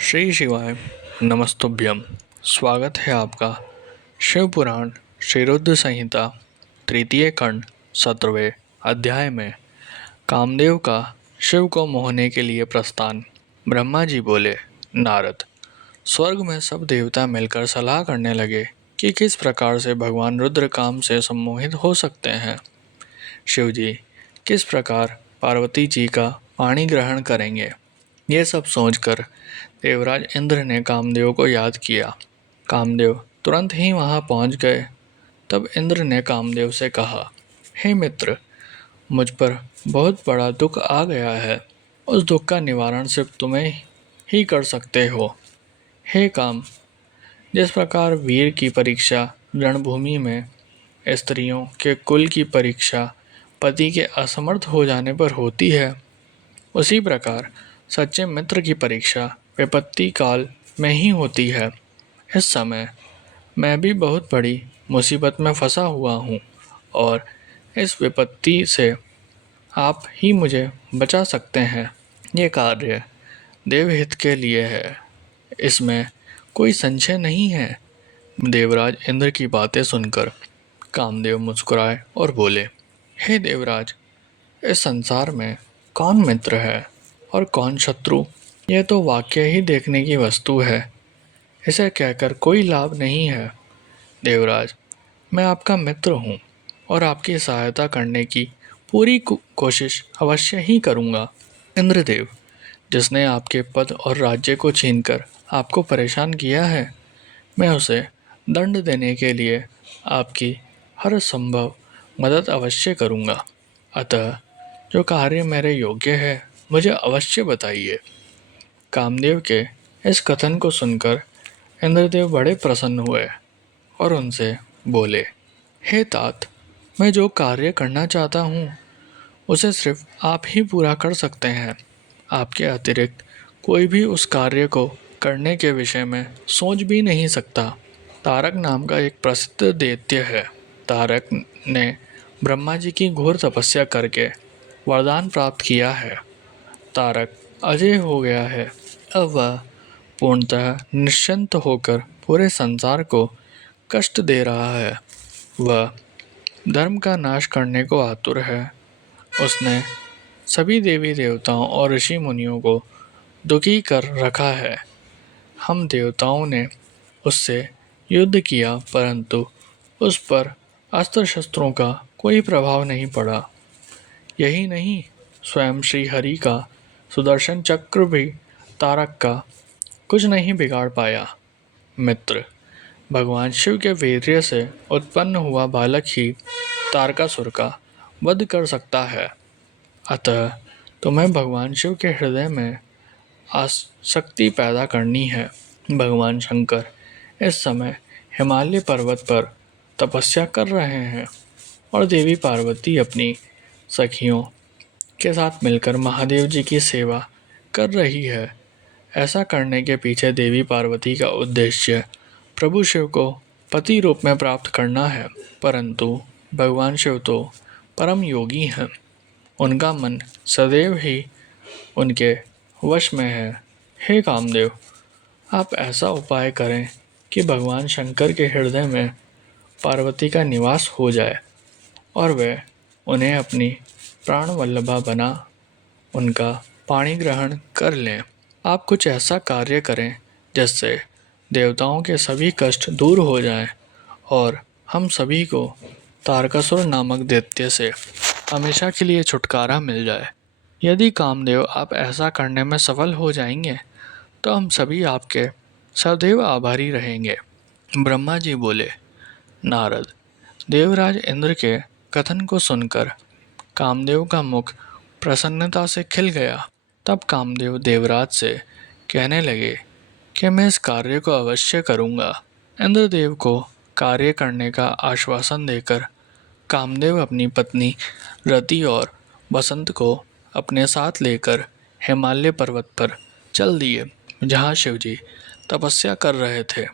श्री शिवाय नमस्तुभ्यम। स्वागत है आपका शिव पुराण श्रीरुद्र संहिता तृतीय खंड 17वें अध्याय में। कामदेव का शिव को मोहने के लिए प्रस्थान। ब्रह्मा जी बोले, नारद, स्वर्ग में सब देवता मिलकर सलाह करने लगे कि किस प्रकार से भगवान रुद्र काम से सम्मोहित हो सकते हैं। शिव जी किस प्रकार पार्वती जी का पाणी ग्रहण करेंगे। ये सब सोचकर देवराज इंद्र ने कामदेव को याद किया। कामदेव तुरंत ही वहां पहुंच गए। तब इंद्र ने कामदेव से कहा, हे मित्र, मुझ पर बहुत बड़ा दुख आ गया है। उस दुख का निवारण सिर्फ तुम्हें ही कर सकते हो। हे काम, जिस प्रकार वीर की परीक्षा रणभूमि में स्त्रियों के कुल की परीक्षा पति के असमर्थ हो जाने पर होती है, उसी प्रकार सच्चे मित्र की परीक्षा विपत्ति काल में ही होती है। इस समय मैं भी बहुत बड़ी मुसीबत में फंसा हुआ हूँ और इस विपत्ति से आप ही मुझे बचा सकते हैं। ये कार्य देवहित के लिए है, इसमें कोई संशय नहीं है। देवराज इंद्र की बातें सुनकर कामदेव मुस्कुराए और बोले, हे देवराज, इस संसार में कौन मित्र है और कौन शत्रु, यह तो वाक्य ही देखने की वस्तु है। इसे कहकर कोई लाभ नहीं है। देवराज, मैं आपका मित्र हूँ और आपकी सहायता करने की पूरी कोशिश अवश्य ही करूँगा। इंद्रदेव, जिसने आपके पद और राज्य को छीनकर आपको परेशान किया है, मैं उसे दंड देने के लिए आपकी हर संभव मदद अवश्य करूँगा। अतः जो कार्य मेरे योग्य है, मुझे अवश्य बताइए। कामदेव के इस कथन को सुनकर इंद्रदेव बड़े प्रसन्न हुए और उनसे बोले, हे तात, मैं जो कार्य करना चाहता हूँ उसे सिर्फ आप ही पूरा कर सकते हैं। आपके अतिरिक्त कोई भी उस कार्य को करने के विषय में सोच भी नहीं सकता। तारक नाम का एक प्रसिद्ध दैत्य है। तारक ने ब्रह्मा जी की घोर तपस्या करके वरदान प्राप्त किया है। तारक अजय हो गया है। अब वह पूर्णतः निश्चिंत होकर पूरे संसार को कष्ट दे रहा है। वह धर्म का नाश करने को आतुर है। उसने सभी देवी देवताओं और ऋषि मुनियों को दुखी कर रखा है। हम देवताओं ने उससे युद्ध किया, परंतु उस पर अस्त्र शस्त्रों का कोई प्रभाव नहीं पड़ा। यही नहीं, स्वयं श्री हरि का सुदर्शन चक्र भी तारक का कुछ नहीं बिगाड़ पाया। मित्र, भगवान शिव के वीर्य से उत्पन्न हुआ बालक ही तारकासुर का वध कर सकता है। अतः तुम्हें भगवान शिव के हृदय में आसक्ति पैदा करनी है। भगवान शंकर इस समय हिमालय पर्वत पर तपस्या कर रहे हैं और देवी पार्वती अपनी सखियों के साथ मिलकर महादेव जी की सेवा कर रही है। ऐसा करने के पीछे देवी पार्वती का उद्देश्य प्रभु शिव को पति रूप में प्राप्त करना है, परंतु भगवान शिव तो परम योगी हैं। उनका मन सदैव ही उनके वश में है। हे कामदेव, आप ऐसा उपाय करें कि भगवान शंकर के हृदय में पार्वती का निवास हो जाए और वे उन्हें अपनी प्राण वल्लभा बना उनका पाणी ग्रहण कर लें। आप कुछ ऐसा कार्य करें जिससे देवताओं के सभी कष्ट दूर हो जाएं और हम सभी को तारकासुर नामक दैत्य से हमेशा के लिए छुटकारा मिल जाए। यदि कामदेव आप ऐसा करने में सफल हो जाएंगे तो हम सभी आपके सदैव आभारी रहेंगे। ब्रह्मा जी बोले, नारद, देवराज इंद्र के कथन को सुनकर कामदेव का मुख प्रसन्नता से खिल गया। तब कामदेव देवराज से कहने लगे कि मैं इस कार्य को अवश्य करूँगा। इंद्रदेव को कार्य करने का आश्वासन देकर कामदेव अपनी पत्नी रति और बसंत को अपने साथ लेकर हिमालय पर्वत पर चल दिए, जहाँ शिवजी तपस्या कर रहे थे।